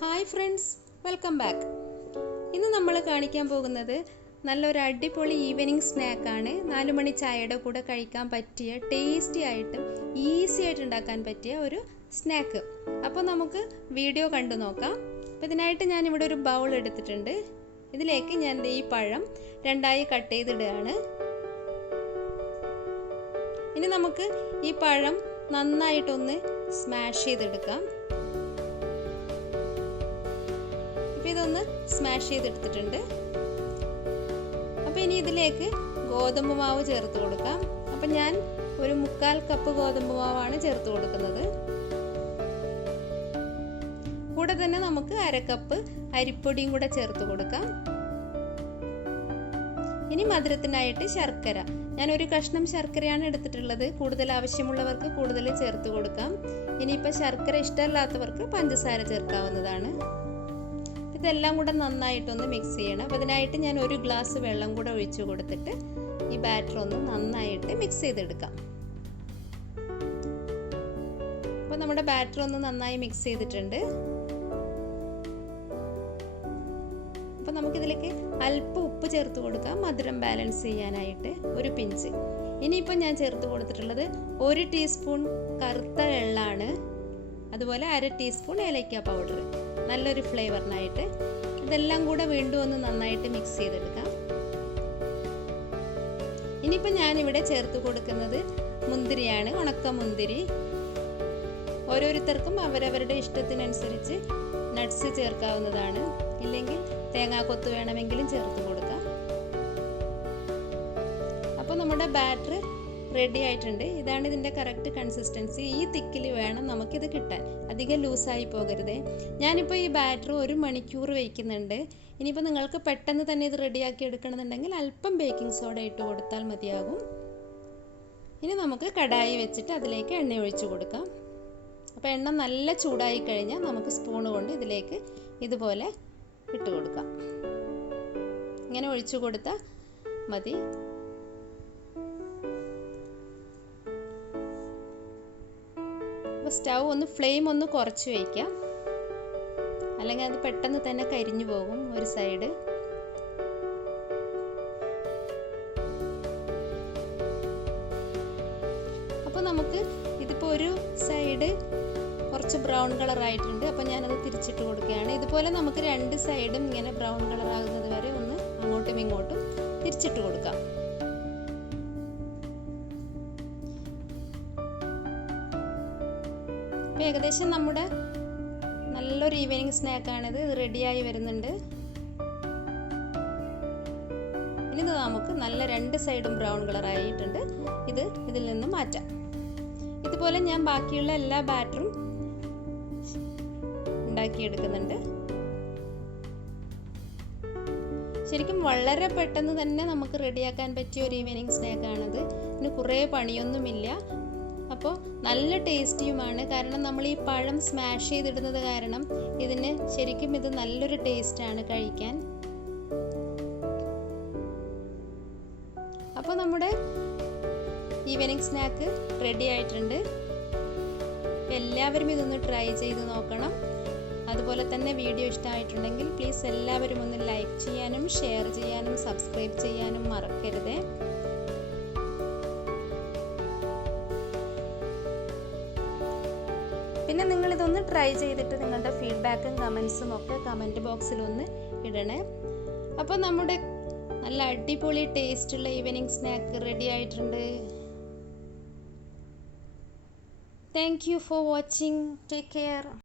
Hi friends, welcome back. ഇന്ന് നമ്മൾ കാണിക്കാൻ പോകുന്നത് നല്ലൊരു അടിപൊളി ഈവനിങ് സ്നാക്കാണ്. 4 മണി ചായയുടെ കൂടെ കഴിക്കാൻ പറ്റിയ ടേസ്റ്റി ആയിട്ട് ഈസി ആയിട്ട് ഉണ്ടാക്കാൻ പറ്റിയ ഒരു സ്നാക്ക്. അപ്പോൾ നമുക്ക് വീഡിയോ കണ്ടു നോക്കാം. അപ്പോൾ ഇതിനായിട്ട് ഞാനിവിടെ ഒരു ബൗൾ എടുത്തിട്ടുണ്ട്. ഇതിലേക്ക് ഞാൻ ഈ പഴം 2ആയി കട്ട് ചെയ്തിടുകയാണ്. ഇനി നമുക്ക് ഈ പഴം നന്നായിട്ടൊന്ന് സ്മാഷ് ചെയ്തെടുക്കാം. ഇതൊന്ന് സ്മാഷ് ചെയ്തെടുത്തിട്ടുണ്ട്. അപ്പോൾ ഇനി ഇതിലേക്ക് ഗോതമ്പ് മാവ് ചേർത്ത് കൊടുക്കാം. അപ്പം ഞാൻ ഒരു 1/4 കപ്പ് ഗോതമ്പ് മാവാണ് ചേർത്ത് കൊടുക്കുന്നത്. കൂടെ തന്നെ നമുക്ക് 1/2 കപ്പ് അരിപ്പൊടിയും കൂടെ ചേർത്ത് കൊടുക്കാം. ഇനി മധുരത്തിനായിട്ട് ശർക്കര, ഞാൻ ഒരു കഷ്ണം ശർക്കരയാണ് എടുത്തിട്ടുള്ളത്. കൂടുതൽ ആവശ്യമുള്ളവർക്ക് കൂടുതൽ ചേർത്ത് കൊടുക്കാം. ഇനിയിപ്പോൾ ശർക്കര ഇഷ്ടമല്ലാത്തവർക്ക് പഞ്ചസാര ചേർക്കാവുന്നതാണ്. ഇതെല്ലാം കൂടെ നന്നായിട്ടൊന്ന് മിക്സ് ചെയ്യണം. അപ്പോൾ അതിനായിട്ട് ഞാൻ 1 ഗ്ലാസ് വെള്ളം കൂടെ ഒഴിച്ചു കൊടുത്തിട്ട് ഈ ബാറ്റർ ഒന്ന് നന്നായിട്ട് മിക്സ് ചെയ്തെടുക്കാം. അപ്പോൾ നമ്മുടെ ബാറ്റർ ഒന്ന് നന്നായി മിക്സ് ചെയ്തിട്ടുണ്ട്. അപ്പോൾ നമുക്കിതിലേക്ക് അല്പം ഉപ്പ് ചേർത്ത് കൊടുക്കാം, മധുരം ബാലൻസ് ചെയ്യാനായിട്ട് ഒരു പിഞ്ച്. ഇനിയിപ്പോൾ ഞാൻ ചേർത്ത് കൊടുത്തിട്ടുള്ളത് 1 ടീസ്പൂൺ കറുത്ത എള്ളാണ്, അതുപോലെ 1/2 ടീസ്പൂൺ ഏലക്ക പൗഡർ, നല്ലൊരു ഫ്ലേവറിനായിട്ട്. ഇതെല്ലാം കൂടെ വീണ്ടും ഒന്ന് നന്നായിട്ട് മിക്സ് ചെയ്തെടുക്കാം. ഇനിയിപ്പോൾ ഞാനിവിടെ ചേർത്ത് കൊടുക്കുന്നത് മുന്തിരിയാണ്, ഉണക്ക മുന്തിരി. ഓരോരുത്തർക്കും അവരവരുടെ ഇഷ്ടത്തിനനുസരിച്ച് നട്ട്സ് ചേർക്കാവുന്നതാണ്. ഇല്ലെങ്കിൽ തേങ്ങാക്കൊത്ത് വേണമെങ്കിലും ചേർത്ത് കൊടുക്കാം. അപ്പോൾ നമ്മുടെ ബാറ്റർ റെഡി ആയിട്ടുണ്ട്. ഇതാണ് ഇതിൻ്റെ കറക്റ്റ് കൺസിസ്റ്റൻസി. ഈ തിക്കിൽ വേണം നമുക്കിത് കിട്ടാൻ, അധികം ലൂസായി പോകരുതേ. ഞാനിപ്പോൾ ഈ ബാറ്റർ 1 മണിക്കൂർ വയ്ക്കുന്നുണ്ട്. ഇനിയിപ്പോൾ നിങ്ങൾക്ക് പെട്ടെന്ന് തന്നെ ഇത് റെഡിയാക്കി എടുക്കണമെന്നുണ്ടെങ്കിൽ അല്പം ബേക്കിംഗ് സോഡ ഇട്ട് കൊടുത്താൽ മതിയാകും. ഇനി നമുക്ക് കടായി വെച്ചിട്ട് അതിലേക്ക് എണ്ണ ഒഴിച്ചു കൊടുക്കാം. അപ്പോൾ എണ്ണ നല്ല ചൂടായി കഴിഞ്ഞാൽ നമുക്ക് സ്പൂൺ കൊണ്ട് ഇതിലേക്ക് ഇതുപോലെ ഇട്ട് കൊടുക്കാം. ഇങ്ങനെ ഒഴിച്ചു കൊടുത്താൽ മതി. സ്റ്റൗ ഒന്ന് ഫ്ലെയിം ഒന്ന് കുറച്ച് വയ്ക്കാം, അല്ലെങ്കിൽ അത് പെട്ടെന്ന് തന്നെ കരിഞ്ഞു പോകും ഒരു സൈഡ്. അപ്പോൾ നമുക്ക് ഇതിപ്പോൾ ഒരു സൈഡ് കുറച്ച് ബ്രൗൺ കളർ ആയിട്ടുണ്ട്. അപ്പോൾ ഞാനത് തിരിച്ചിട്ട് കൊടുക്കുകയാണ്. ഇതുപോലെ നമുക്ക് 2 സൈഡും ഇങ്ങനെ ബ്രൗൺ കളർ ആകുന്നത് വരെ ഒന്ന് അങ്ങോട്ടും ഇങ്ങോട്ടും തിരിച്ചിട്ട് കൊടുക്കാം. ഏകദേശം നമ്മുടെ നല്ലൊരു ഈവനിങ് സ്നാക്കാണിത്. ഇത് റെഡിയായി വരുന്നുണ്ട്. ഇനി നമുക്ക് നല്ല 2 സൈഡും ബ്രൗൺ കളർ ആയിട്ടുണ്ട്. ഇതിൽ നിന്ന് മാറ്റാം. ഇതുപോലെ ഞാൻ ബാക്കിയുള്ള എല്ലാ ബാറ്ററും ഉണ്ടാക്കിയെടുക്കുന്നുണ്ട്. ശരിക്കും വളരെ പെട്ടെന്ന് തന്നെ നമുക്ക് റെഡിയാക്കാൻ പറ്റിയ ഒരു ഈവനിങ് സ്നാക്കാണിത്. ഇതിന് കുറേ പണിയൊന്നുമില്ല. അപ്പോൾ നല്ല ടേസ്റ്റിയുമാണ്. കാരണം നമ്മൾ ഈ പഴം സ്മാഷ് ചെയ്തിടുന്നത് കാരണം ഇതിന് ശരിക്കും ഇത് നല്ലൊരു ടേസ്റ്റാണ് കഴിക്കാൻ. അപ്പോൾ നമ്മുടെ ഈവനിങ് സ്നാക്ക് റെഡി ആയിട്ടുണ്ട്. എല്ലാവരും ഇതൊന്ന് ട്രൈ ചെയ്ത് നോക്കണം. അതുപോലെ തന്നെ വീഡിയോ ഇഷ്ടമായിട്ടുണ്ടെങ്കിൽ പ്ലീസ് എല്ലാവരും ഒന്ന് ലൈക്ക് ചെയ്യാനും ഷെയർ ചെയ്യാനും സബ്സ്ക്രൈബ് ചെയ്യാനും മറക്കരുതേ. പിന്നെ നിങ്ങളിതൊന്ന് ട്രൈ ചെയ്തിട്ട് നിങ്ങളുടെ ഫീഡ്ബാക്കും കമൻസും ഒക്കെ കമൻറ്റ് ബോക്സിലൊന്ന് ഇടണേ. അപ്പോൾ നമ്മുടെ നല്ല അടിപൊളി ടേസ്റ്റുള്ള ഈവനിങ് സ്നാക്ക് റെഡി ആയിട്ടുണ്ട്. Thank you for watching. Take care.